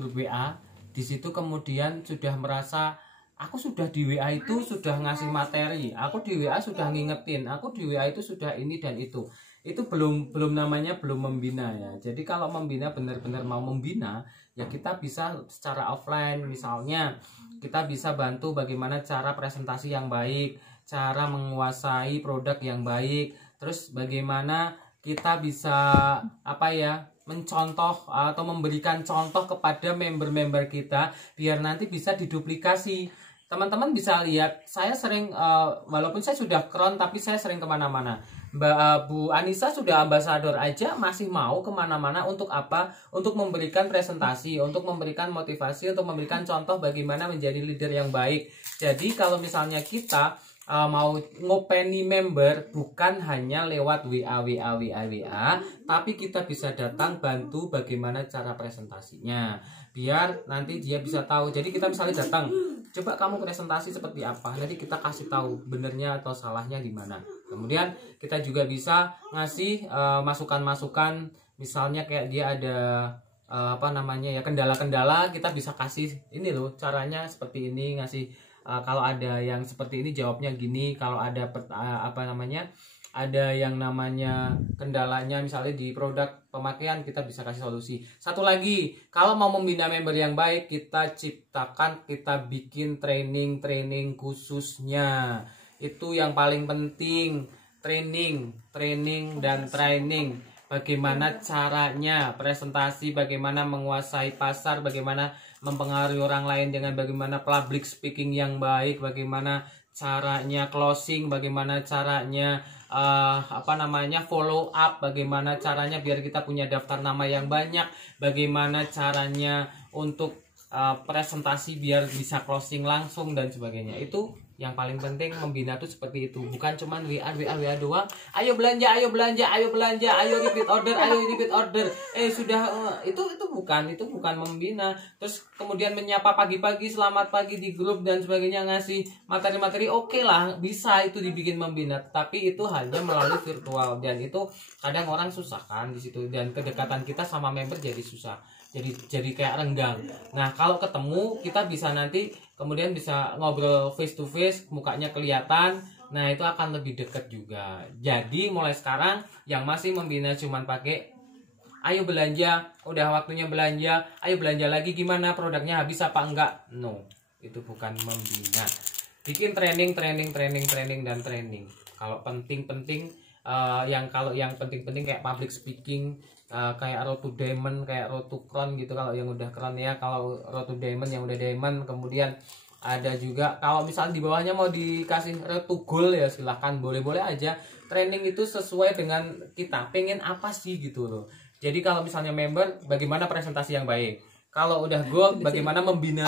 grup WA. Di situ kemudian sudah merasa aku sudah di WA itu sudah ngasih materi, aku di WA sudah ngingetin, aku di WA itu sudah ini dan itu belum namanya belum membina ya. Jadi kalau membina benar-benar mau membina ya kita bisa secara offline, misalnya kita bisa bantu bagaimana cara presentasi yang baik, cara menguasai produk yang baik, terus bagaimana kita bisa apa ya, mencontoh atau memberikan contoh kepada member-member kita biar nanti bisa diduplikasi. Teman-teman bisa lihat, saya sering walaupun saya sudah keren tapi saya sering kemana-mana. Bu Anissa sudah ambasador aja masih mau kemana-mana. Untuk apa? Untuk memberikan presentasi, untuk memberikan motivasi, untuk memberikan contoh bagaimana menjadi leader yang baik. Jadi kalau misalnya kita mau ngopeni member bukan hanya lewat WA, tapi kita bisa datang bantu bagaimana cara presentasinya biar nanti dia bisa tahu. Jadi kita misalnya datang, coba kamu presentasi seperti apa, nanti kita kasih tahu benernya atau salahnya di mana. Kemudian kita juga bisa ngasih masukan-masukan, misalnya kayak dia ada apa namanya ya, kendala-kendala, kita bisa kasih ini loh caranya seperti ini, ngasih kalau ada yang seperti ini jawabnya gini, kalau ada apa namanya, ada yang namanya kendalanya misalnya di produk pemakaian, kita bisa kasih solusi. Satu lagi, kalau mau membina member yang baik, kita ciptakan, kita bikin training khususnya. Itu yang paling penting, training dan training. Bagaimana caranya presentasi, bagaimana menguasai pasar, bagaimana mempengaruhi orang lain dengan bagaimana public speaking yang baik, bagaimana caranya closing, bagaimana caranya apa namanya follow up, bagaimana caranya biar kita punya daftar nama yang banyak, bagaimana caranya untuk presentasi biar bisa closing langsung dan sebagainya. Itu yang paling penting membina tuh seperti itu, bukan cuman WA doang. Ayo belanja, ayo repeat order. Sudah itu bukan membina. Terus kemudian menyapa pagi-pagi, selamat pagi di grup dan sebagainya, ngasih materi-materi, oke lah, bisa itu dibikin membina. Tapi itu hanya melalui virtual dan itu kadang orang susah kan di situ, dan kedekatan kita sama member jadi susah. Jadi kayak renggang. Nah, kalau ketemu kita bisa nanti kemudian bisa ngobrol face to face, mukanya kelihatan. Nah, itu akan lebih dekat juga. Jadi mulai sekarang yang masih membina cuman pakai ayo belanja, udah waktunya belanja, ayo belanja lagi, gimana produknya habis apa enggak? No, itu bukan membina. Bikin training dan training. Kalau penting-penting kalau yang penting-penting kayak public speaking, kayak road to diamond, kayak road to crown gitu kalau yang udah keren ya. Kalau road to diamond yang udah diamond, kemudian ada juga kalau misalnya di bawahnya mau dikasih road to gold ya silahkan, boleh-boleh aja. Training itu sesuai dengan kita pengen apa sih gitu loh. Jadi kalau misalnya member, bagaimana presentasi yang baik. Kalau udah gold, bagaimana membina.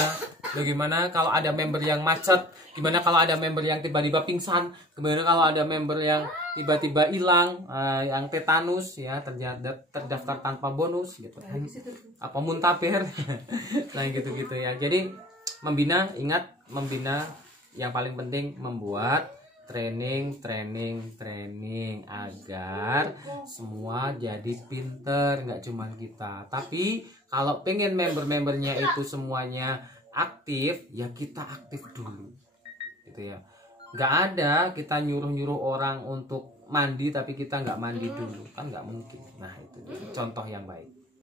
Bagaimana kalau ada member yang macet, gimana kalau ada member yang tiba-tiba pingsan, gimana kalau ada member yang tiba-tiba hilang, yang tetanus ya, terdaftar tanpa bonus gitu. Apa muntaber. Nah gitu-gitu ya. Jadi membina, ingat membina yang paling penting membuat training agar semua jadi pinter, nggak cuman kita. Tapi kalau pengen member-membernya itu semuanya aktif, ya kita aktif dulu gitu ya. Nggak ada kita nyuruh orang untuk mandi tapi kita nggak mandi dulu, kan nggak mungkin. Nah itu contoh yang baik.